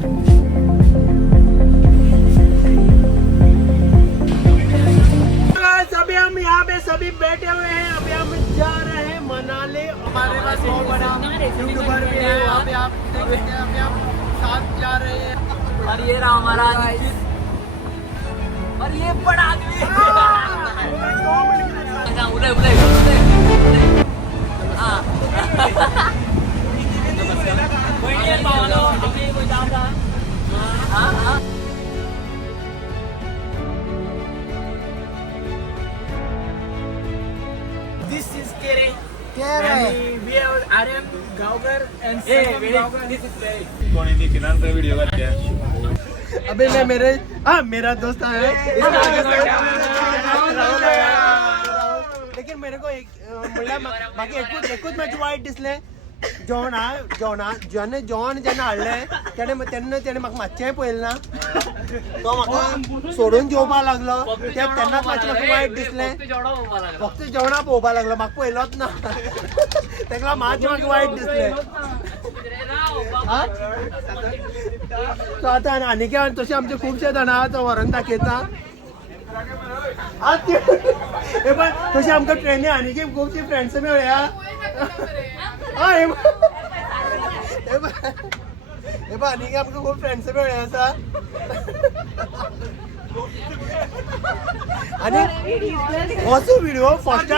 अभी हम यहाँ पे सभी बैठे हुए हैं। अभी हम जा रहे हैं मनाली। हमारे पास बहुत बड़ा यूट्यूबर भी है, वहाँ पे आप देख सकते हैं। अभी हम साथ जा रहे हैं और ये रहा हमारा आदमी और ये बड़ा आदमी उधर उधर This is Kere. And we are Aryan Gaogar and Sanam Gaogar. This is Ray. कोणी नी किनार पे वीडियो करते हैं। अबे मैं मेरा दोस्त है। लेकिन मेरे को एक बाकी एकूच मॅच वाईट दिसले। जॉन जेन्ना हाडले त्याने म्हाका मातशेंय पळयलें ना। तो म्हाका सोडून जेवपाक लागलो तेन्नाच मातशें म्हाका वायट दिसलें। फक्त जेवणा पळोवपाक लागलो, म्हाका पळयलोच ना। तेका मातशें म्हाका वायट दिसलें। सो आतां आनी तशें आमचे खुबशे जाण आहा तो व्हरून दाखयता। हे पण तशी आमकां ट्रेनी आनी खूबशीं फ्रेंड्स मेळ्ळ्या। हे पळय आनी आमकां खूब फ्रेंड्स मेळ्ळे आसा। आनी असो व्हिडिओ फर्स्ट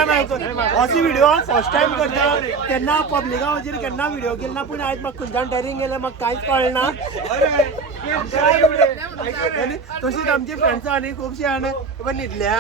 टायम करता केन्ना पब्लिका वचून केन्ना व्हिडिओ केलो ना। पूण आयज म्हाका खंयच्यान डॅरिंग गेलें म्हाका कांयच कळना। तशीच आमची फ्रेंड्स आनी खुबशीं आनी न्हिदल्या।